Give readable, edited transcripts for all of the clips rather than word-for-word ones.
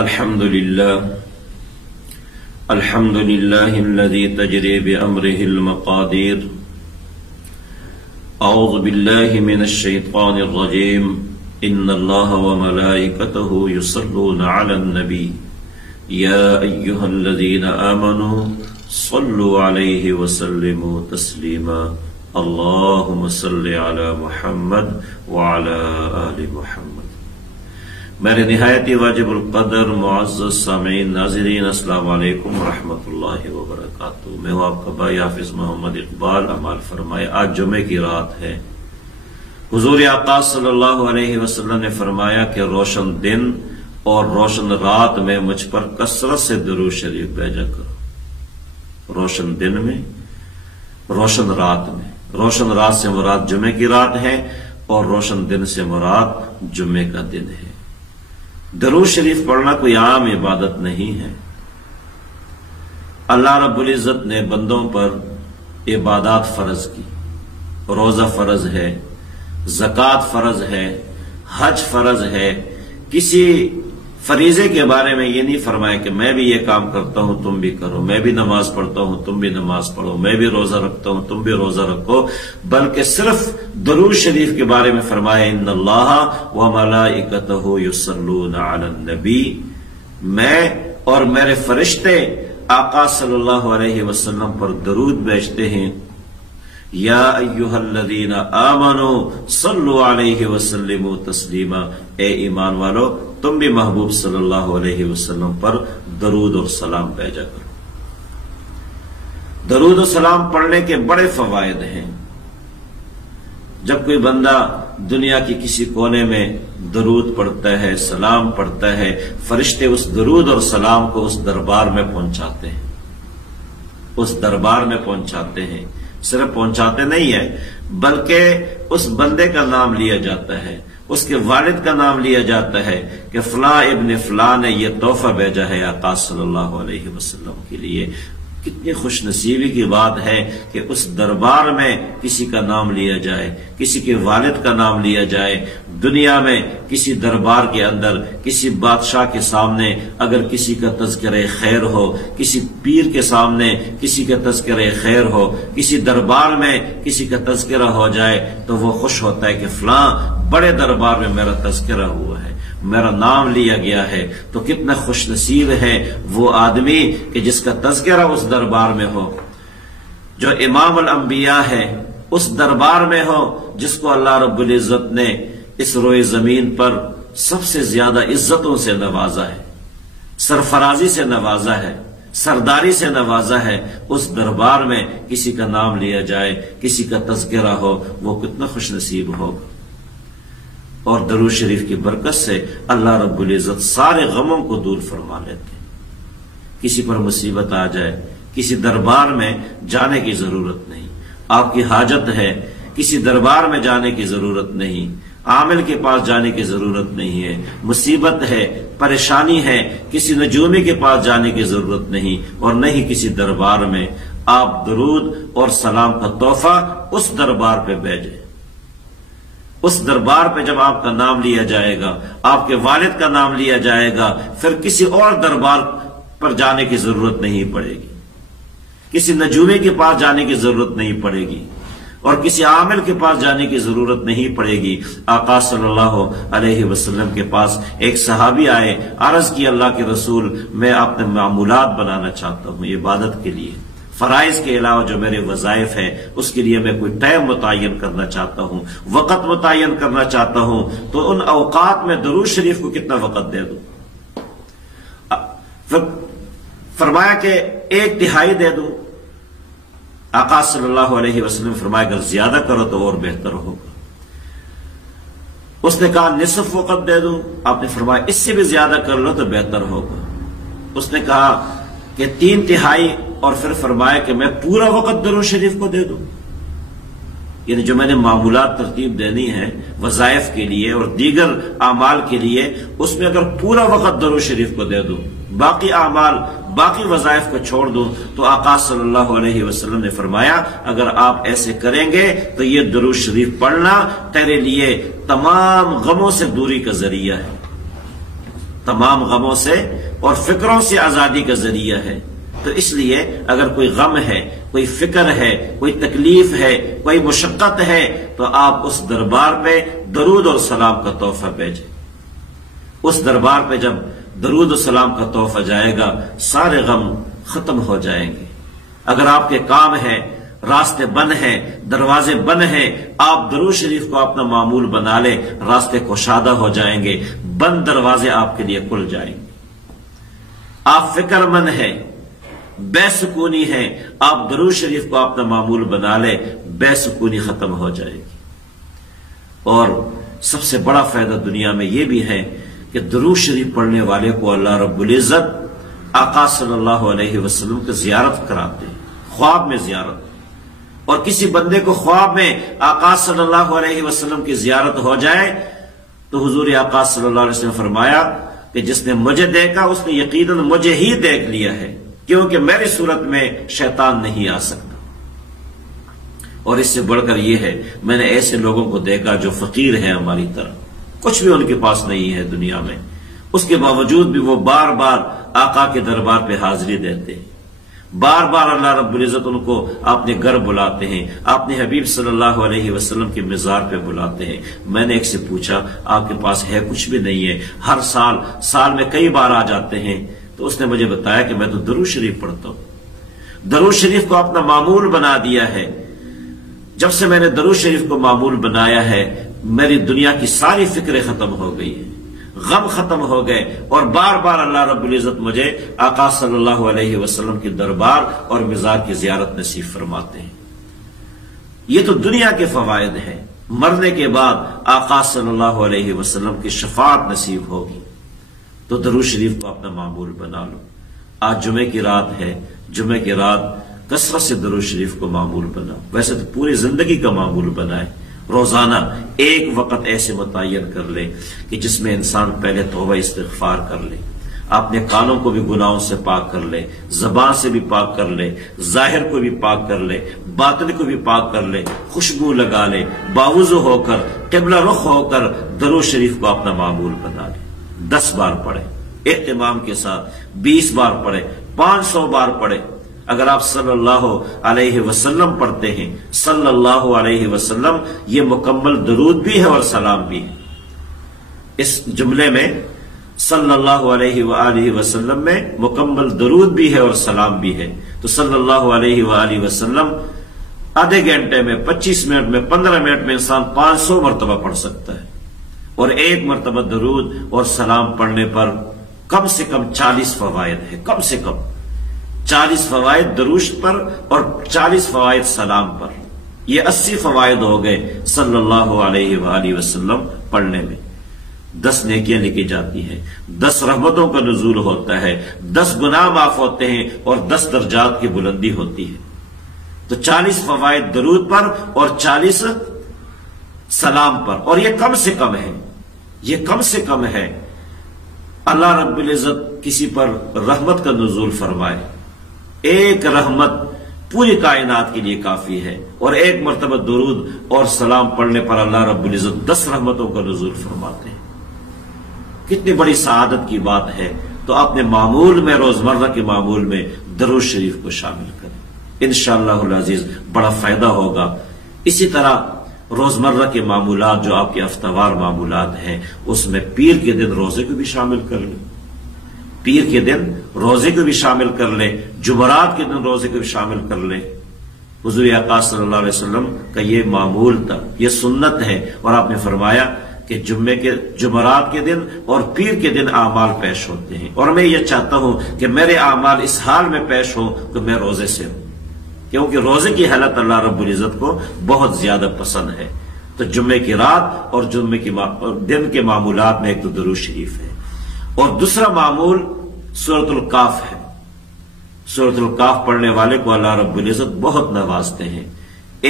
الحمد لله الذي تجري بأمره المقادير. أعوذ بالله من الشيطان الرجيم. إن الله وملائكته يصلون على النبي يا أيها الذين آمنوا صلوا عليه وسلموا تسليما. اللهم صل على محمد وعلى آل محمد. میرے نہایتی واجب القدر معزز سامعین ناظرین، السلام علیکم ورحمۃ اللہ وبرکاتہ. میں ہوں آپ کا بھائی حافظ محمد اقبال. عمال فرمائے آج جمعے کی رات ہے. حضور آقا صلی اللہ علیہ وسلم نے فرمایا کہ روشن دن اور روشن رات میں مجھ پر کثرت سے درود شریف بھیجا کرو. روشن دن میں، روشن رات میں. روشن رات سے مراد جمعے کی رات ہے اور روشن دن سے مراد جمعے کا دن ہے. درود شریف پڑھنا کوئی عام عبادت نہیں ہے. اللہ رب العزت نے بندوں پر عبادات فرض کی. روزہ فرض ہے، زکوٰۃ فرض ہے، حج فرض ہے. کسی فریضے کے بارے میں یہ نہیں فرمایا کہ میں بھی یہ کام کرتا ہوں تم بھی کرو، میں بھی نماز پڑھتا ہوں تم بھی نماز پڑھو، میں بھی روزہ رکھتا ہوں تم بھی روزہ رکھو، بلکہ صرف درود شریف کے بارے میں فرمایا ان اللہ وملائکتہ یصلون علی النبی. میں اور میرے فرشتے آقا صلی اللہ علیہ وسلم پر درود بھیجتے ہیں. یا ایھا الذین آمنوا صلوا علیہ وسلموا تسلیما. اے ایمان والو، تم بھی محبوب صلی اللہ علیہ وسلم پر درود اور سلام بھیجا کرو. درود و سلام پڑھنے کے بڑے فوائد ہیں. جب کوئی بندہ دنیا کی کسی کونے میں درود پڑھتا ہے، سلام پڑھتا ہے، فرشتے اس درود اور سلام کو اس دربار میں پہنچاتے ہیں. اس دربار میں پہنچاتے ہیں. صرف پہنچاتے نہیں ہیں بلکہ اس بندے کا نام لیا جاتا ہے، اس کے والد کا نام لیا جاتا ہے کہ فلاں ابن فلاں نے یہ تحفہ بھیجا ہے آقا صلی اللہ علیہ وسلم کے لیے. کتنی خوش نصیبی کی بات ہے کہ اس دربار میں کسی کا نام لیا جائے، کسی کے والد کا نام لیا جائے. دنیا میں کسی دربار کے اندر کسی بادشاہ کے سامنے اگر کسی کا تذکرہ خیر ہو، کسی پیر کے سامنے کسی کا تذکرہ خیر ہو، کسی دربار میں کسی کا تذکرہ ہو جائے تو وہ خوش ہوتا ہے کہ فلاں بڑے دربار میں میرا تذکرہ ہوا ہے، میرا نام لیا گیا ہے. تو کتنا خوش نصیب ہے وہ آدمی کہ جس کا تذکرہ اس دربار میں ہو، جو امام الانبیاء ہے اس دربار میں ہو، جس کو اللہ رب العزت نے اس روئے زمین پر سب سے زیادہ عزتوں سے نوازا ہے، سرفرازی سے نوازا ہے، سرداری سے نوازا ہے. اس دربار میں کسی کا نام لیا جائے، کسی کا تذکرہ ہو، وہ کتنا خوش نصیب ہوگا. اور درود شریف کی برکت سے اللہ رب العزت سارے غموں کو دور فرما لیتے ہیں. کسی پر مصیبت آ جائے، کسی دربار میں جانے کی ضرورت نہیں. آپ کی حاجت ہے، کسی دربار میں جانے کی ضرورت نہیں، عامل کے پاس جانے کی ضرورت نہیں ہے. مصیبت ہے، پریشانی ہے، کسی نجومی کے پاس جانے کی ضرورت نہیں، اور نہ ہی کسی دربار میں. آپ درود اور سلام کا تحفہ اس دربار پہ بھیجیں. اس دربار پہ جب آپ کا نام لیا جائے گا، آپ کے والد کا نام لیا جائے گا، پھر کسی اور دربار پر جانے کی ضرورت نہیں پڑے گی، کسی نجومی کے پاس جانے کی ضرورت نہیں پڑے گی، اور کسی عامل کے پاس جانے کی ضرورت نہیں پڑے گی. آقا صلی اللہ علیہ وسلم کے پاس ایک صحابی آئے، عرض کی اللہ کے رسول میں اپنے معمولات بنانا چاہتا ہوں عبادت کے لیے. فرائض کے علاوہ جو میرے وظائف ہیں اس کے لیے میں کوئی ٹائم متعین کرنا چاہتا ہوں، وقت متعین کرنا چاہتا ہوں، تو ان اوقات میں درود شریف کو کتنا وقت دے دوں؟ فرمایا کہ 1/3 دے دوں. آقا صلی اللہ علیہ وسلم فرمایا اگر زیادہ کرو تو اور بہتر ہوگا. اس نے کہا نصف وقت دے دوں. آپ نے فرمایا اس سے بھی زیادہ کر لو تو بہتر ہوگا. اس نے کہا کہ 3/3، اور پھر فرمایا کہ میں پورا وقت درود شریف کو دے دوں. یعنی جو میں نے معمولات ترتیب دینی ہے وظائف کے لیے اور دیگر اعمال کے لیے، اس میں اگر پورا وقت درود شریف کو دے دوں، باقی اعمال باقی وظائف کو چھوڑ دوں، تو آقا صلی اللہ علیہ وسلم نے فرمایا اگر آپ ایسے کریں گے تو یہ درود شریف پڑھنا تیرے لیے تمام غموں سے دوری کا ذریعہ ہے. تمام غموں سے اور فکروں سے آزادی کا ذریعہ ہے۔ تو اس لیے اگر کوئی غم ہے، کوئی فکر ہے، کوئی تکلیف ہے، کوئی مشقت ہے، تو آپ اس دربار پہ درود اور سلام کا تحفہ بھیجیں۔ اس دربار پہ جب درود و سلام کا تحفہ جائے گا، سارے غم ختم ہو جائیں گے۔ اگر آپ کے کام ہے، راستے بند ہیں، دروازے بند ہیں، آپ درود شریف کو اپنا معمول بنا لیں، راستے کشادہ ہو جائیں گے، بند دروازے آپ کے لیے کھل جائیں گے۔ آپ فکر مند ہیں، بے سکونی ہے، آپ درود شریف کو اپنا معمول بنا لیں، بے سکونی ختم ہو جائے گی۔ اور سب سے بڑا فائدہ دنیا میں یہ بھی ہے کہ درود شریف پڑھنے والے کو اللہ رب العزت آقا صلی اللہ علیہ وسلم کی زیارت کراتے ہیں، خواب میں زیارت۔ اور کسی بندے کو خواب میں آقا صلی اللہ علیہ وسلم کی زیارت ہو جائے تو حضور آقا صلی اللہ علیہ وسلم نے فرمایا کہ جس نے مجھے دیکھا اس نے یقیناً مجھے ہی دیکھ لیا ہے، کیونکہ میری صورت میں شیطان نہیں آ سکتا۔ اور اس سے بڑھ کر یہ ہے، میں نے ایسے لوگوں کو دیکھا جو فقیر ہیں ہماری طرح، کچھ بھی ان کے پاس نہیں ہے دنیا میں، اس کے باوجود بھی وہ بار بار آقا کے دربار پہ حاضری دیتے ہیں، بار بار اللہ رب العزت ان کو اپنے گھر بلاتے ہیں، اپنے حبیب صلی اللہ علیہ وسلم کے مزار پہ بلاتے ہیں۔ میں نے ایک سے پوچھا آپ کے پاس ہے؟ کچھ بھی نہیں ہے، ہر سال میں کئی بار آ جاتے ہیں۔ تو اس نے مجھے بتایا کہ میں تو درود شریف پڑھتا ہوں، درود شریف کو اپنا معمول بنا دیا ہے۔ جب سے میں نے درود شریف کو معمول بنایا ہے، میری دنیا کی ساری فکریں ختم ہو گئی ہیں، غم ختم ہو گئے، اور بار بار اللہ رب العزت مجھے آقا صلی اللہ علیہ وسلم کی دربار اور مزار کی زیارت نصیب فرماتے ہیں۔ یہ تو دنیا کے فوائد ہیں۔ مرنے کے بعد آقا صلی اللہ علیہ وسلم کی شفاعت نصیب ہوگی۔ تو درود شریف کو اپنا معمول بنا لو۔ آج جمعے کی رات ہے، جمعے کی رات کثرت سے درود شریف کو معمول بناؤ۔ ویسے تو پوری زندگی کا معمول بنائے، روزانہ ایک وقت ایسے متعین کر لے کہ جس میں انسان پہلے توبہ استغفار کر لے، اپنے کانوں کو بھی گناہوں سے پاک کر لے، زبان سے بھی پاک کر لے، ظاہر کو بھی پاک کر لے، باطن کو بھی پاک کر لے، خوشبو لگا لے، باوضو ہو کر قبلہ رخ ہو کر درود شریف کو اپنا معمول بنا لے۔ 10 بار پڑھے اہتمام کے ساتھ، 20 بار پڑھے، 500 بار پڑھے۔ اگر آپ صلی اللہ علیہ وسلم پڑھتے ہیں، صلی اللہ علیہ وسلم، یہ مکمل درود بھی ہے اور سلام بھی ہے۔ اس جملے میں صلی اللہ علیہ وآلہ وسلم میں مکمل درود بھی ہے اور سلام بھی ہے۔ تو صلی اللہ علیہ وآلہ وسلم آدھے گھنٹے میں، 25 منٹ میں، 15 منٹ میں انسان 500 مرتبہ پڑھ سکتا ہے۔ اور ایک مرتبہ درود اور سلام پڑھنے پر کم سے کم 40 فوائد ہے، کم سے کم 40 فوائد درود پر اور 40 فوائد سلام پر۔ یہ 80 فوائد ہو گئے صلی اللہ علیہ وآلہ وسلم پڑھنے میں۔ 10 نیکیاں لکھی جاتی ہیں، 10 رحمتوں کا نزول ہوتا ہے، 10 گناہ معاف ہوتے ہیں اور 10 درجات کی بلندی ہوتی ہے۔ تو 40 فوائد درود پر اور 40 سلام پر، اور یہ کم سے کم ہے، یہ کم سے کم ہے۔ اللہ رب العزت کسی پر رحمت کا نزول فرمائے، ایک رحمت پوری کائنات کے لیے کافی ہے، اور ایک مرتبہ درود اور سلام پڑھنے پر اللہ رب العزت 10 رحمتوں کا نزول فرماتے ہیں۔ کتنی بڑی سعادت کی بات ہے۔ تو اپنے معمول میں، روزمرہ کے معمول میں درود شریف کو شامل کریں، انشاءاللہ العزیز بڑا فائدہ ہوگا۔ اسی طرح روزمرہ کے معمولات جو آپ کے ہفتہ وار معمولات ہیں، اس میں پیر کے دن روزے کو بھی شامل کر لیں، پیر کے دن روزے کو بھی شامل کر لیں، جمعرات کے دن روزے کو بھی شامل کر لیں۔ حضور آقا صلی اللہ علیہ وسلم کا یہ معمول تھا، یہ سنت ہے، اور آپ نے فرمایا کہ جمعرات کے دن اور پیر کے دن اعمال پیش ہوتے ہیں، اور میں یہ چاہتا ہوں کہ میرے اعمال اس حال میں پیش ہوں کہ میں روزے سے ہوں، کیونکہ روزے کی حالت اللہ رب العزت کو بہت زیادہ پسند ہے۔ تو جمعے کی رات اور جمعے کے دن کے معمولات میں ایک تو درود شریف ہے، اور دوسرا معمول سورۃ الکاف ہے۔ سورۃ الکاف پڑھنے والے کو اللہ رب العزت بہت نوازتے ہیں،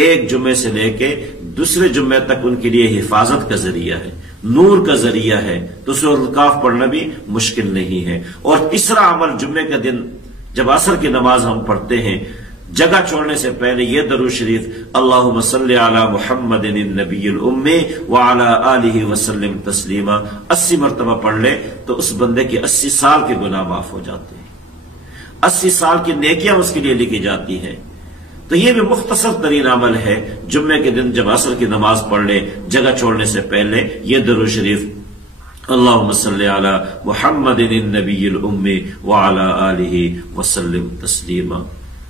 ایک جمعے سے لے کے دوسرے جمعے تک ان کے لیے حفاظت کا ذریعہ ہے، نور کا ذریعہ ہے۔ تو سورۃ الکاف پڑھنا بھی مشکل نہیں ہے۔ اور تیسرا عمل جمعے کا دن جب عصر کی نماز ہم پڑھتے ہیں، جگہ چھوڑنے سے پہلے یہ درود شریف اللہم صلی علی محمد النبی الامی وعلی آلہ وسلم تسلیما 80 مرتبہ پڑھ لے تو اس بندے کے 80 سال کے گناہ معاف ہو جاتے ہیں، 80 سال کی نیکیاں اس کے لیے لکھی جاتی ہیں۔ تو یہ بھی مختصر ترین عمل ہے، جمعے کے دن جب عصر کی نماز پڑھ لے جگہ چھوڑنے سے پہلے یہ درود شریف اللہم صلی علی محمد النبی الامی وعلی آلہ وسلم تسلیما۔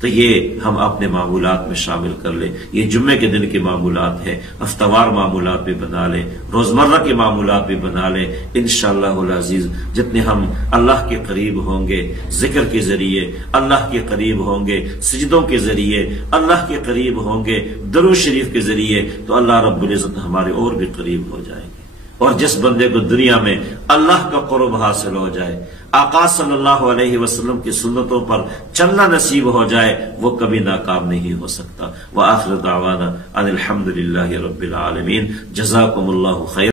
تو یہ ہم اپنے معمولات میں شامل کر لیں، یہ جمعے کے دن کے معمولات ہیں، ہفتہ وار معمولات بھی بنا لیں، روزمرہ کے معمولات بھی بنا لیں۔ انشاءاللہ العزیز جتنے ہم اللہ کے قریب ہوں گے ذکر کے ذریعے، اللہ کے قریب ہوں گے سجدوں کے ذریعے، اللہ کے قریب ہوں گے درود شریف کے ذریعے، تو اللہ رب العزت ہمارے اور بھی قریب ہو جائیں گے۔ اور جس بندے کو دنیا میں اللہ کا قرب حاصل ہو جائے، آقا صلی اللہ علیہ وسلم کی سنتوں پر چلنا نصیب ہو جائے، وہ کبھی ناکام نہیں ہو سکتا۔ وآخر دعوانا ان الحمد للہ رب العالمین۔ جزاکم اللہ خیر۔